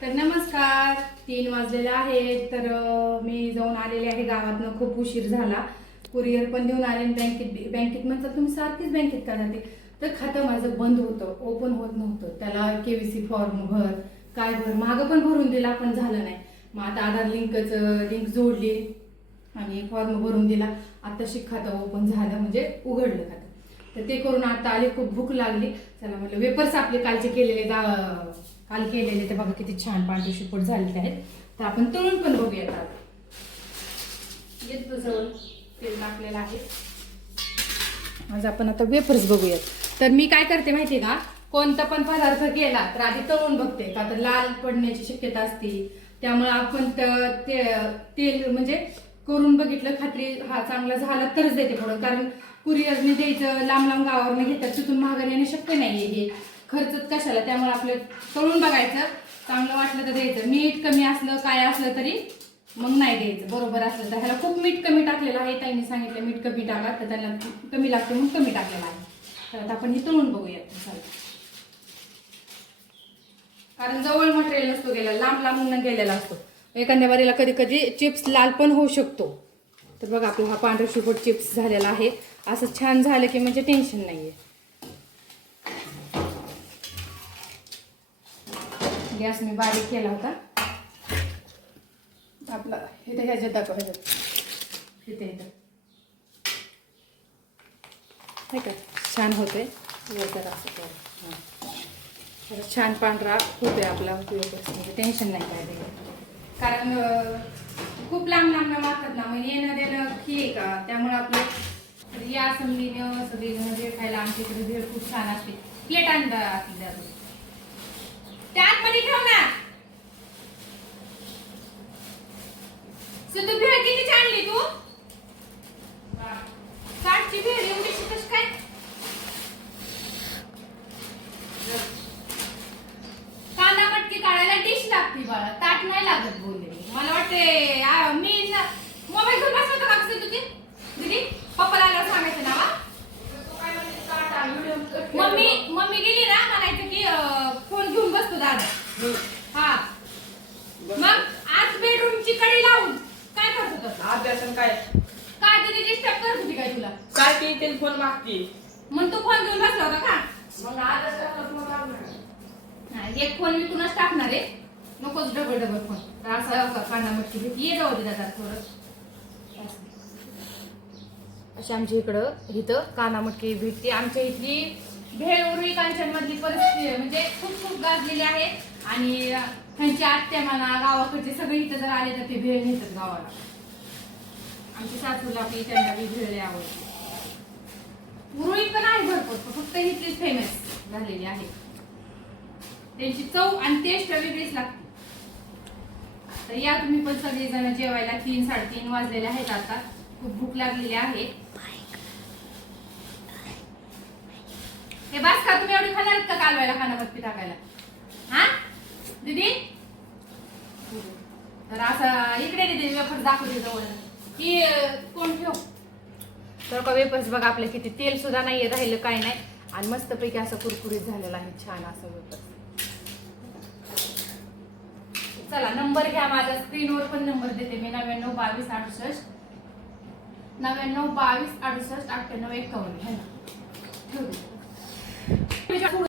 तर नमस्कार तीन वाजलेले आहेत तर मी जाऊन आलेले आहे गावातनं खूप उशीर झाला. कुरिअर पण देऊन आले आणि बँकेत बँकेत म्हणतात तुम्ही सारखीच बँकेत का जाते तर खातं माझं बंद होतं ओपन होत नव्हतं. त्याला के वी सी फॉर्म भर काय भर मागं पण भरून दिला पण झालं नाही. मग आता आधार लिंकचं लिंक जोडली आणि फॉर्म भरून दिला. आता शिक खातं ओपन झालं म्हणजे उघडलं खातं. तर ते करून आता आले खूप भूक लागली. चला म्हटलं वेपर्स आपले कालचे केलेले गा- काल केलेले ते बघा किती छान पांढरे शिपूट झालेले आहेत. तर आपण तळून पण बघूयात आता. येत जवळ तेल टाकलेलं आहे. आज आपण आता वेफर्स बघूयात. तर मी काय करते माहिती का? कोणता पण पदार्थ केला तर आधी तळून बघते. का तर लाल पडण्याची शक्यता असते. त्यामुळे आपण ते तेल म्हणजे करून बघितलं खात्री हा चांगला झाला तरच देते पुढं. कारण कुरिअरने द्यायचं लांब लांब गावावरनं घेतात तिथून महागारी येणे शक्य नाहीये हे. खर्चच कशाला? त्यामुळे आपलं तळून बघायचं. चांगलं वाटलं तर द्यायचं. मीठ कमी असलं काय असलं तरी मग नाही द्यायचं. बरोबर असलं तर. ह्याला खूप मीठ कमी टाकलेलं आहे. ताईने सांगितलं मीठ कमी टाका. तर त्याला कमी लागते म्हणून कमी टाकलेलं आहे. तर आता आपण हे तळून बघूयात. कारण जवळ मटेरियल नसतो गेला. लांब लांबून गेलेला असतो. एखाद्या वारीला कधी कधी चिप्स लाल पण होऊ शकतो. तर बघा आपला हा पांढरा शुभट चिप्स झालेला आहे. असं छान झालं की म्हणजे टेन्शन नाही आहे गॅस मी बारीक केला होता. आपला इथे ह्याच्यात दाखव ह्याच्यात. इथे इथं. नाही का? छान होते वरचं असं तर छान पांढरा होते आपला. म्हणजे टेन्शन नाही काय त्याचं. कारण खूप लांब लांब मागतात ना मग येणं देणं की आहे का? त्यामुळे आपलं या संधीनं सगळी म्हणजे खायला आमच्या इकडे भेळ खूप छान असते. प्लेट आणता आपल्या त्या आतमध्ये ठेव ना सिद्धू भेळ किती आणली तू साठची भेळ एवढी कशी काय मटकी काढायला डिश लागते बाळा. ताट नाही लागत बोलले मी. मला वाटते आ, मी मोबाईल घेऊन बसलो होतो का तुझी? दीदी पप्पाला आल्यावर सांगायचं ना वा? मम्मी मम्मी गेली ना म्हणायचं की अं, फोन घेऊन बसतो दादा. हा. मग आज बेडरूमची कडी लावून काय करत होतं अभ्यासन काय? काय तरी डिस्टर्ब करत होती काय तुला? काय ती टेलिफोन मागती. मग तू फोन घेऊन बसला होता का? मग अभ्यास हा, एक फोन विकूनच टाकणार आहे. नकोच डबल डबल फोन. तर असं कांदा मटकी घेत ये जाऊ दे दादा थोडं. अशी आमच्या इकडं इथं कांदा मटकी भेटते. आमच्या इथली भेळ उर्वी कांचनमधली परिस्थिती म्हणजे खूप खूप गाजलेली आहे. आणि त्यांची आत्या म्हणा गावाकडचे सगळे इथं जर आले तर ते भेळ नेतात गावाला. आमची सासूला आपली त्यांना बी भेळ आवडते. उरुळी पण आहे भरपूर पण फक्त इथलीच फेमस झालेली आहे. त्यांची चव आणि टेस्ट वेगळीच लागते. तर या तुम्ही पण सगळे जण जेवायला तीन साडेतीन वाजलेले आहेत आता. खूप भूक लागलेली आहे. हे बस का तुम्ही एवढी खाणार का कालवायला खानापत्ती टाकायला? हा? दीदी? तर असं इकडे दीदी वेफर दाखवते जवळ. की कोण ठेव? तर का वेफर्स बघा आपल्या किती तेल सुद्धा नाही राहिलं काय नाही. आणि मस्तपैकी असं कुरकुरीत झालेलं आहे छान असं वेफर्स. चला नंबर घ्या माझ्या स्क्रीनवर पण नंबर देते मी. नव्याण्णव बावीस अडुसष्ट. नव्याण्णव बावीस अडुसष्ट अठ्ठ्याण्णव एकावन्न. है ना.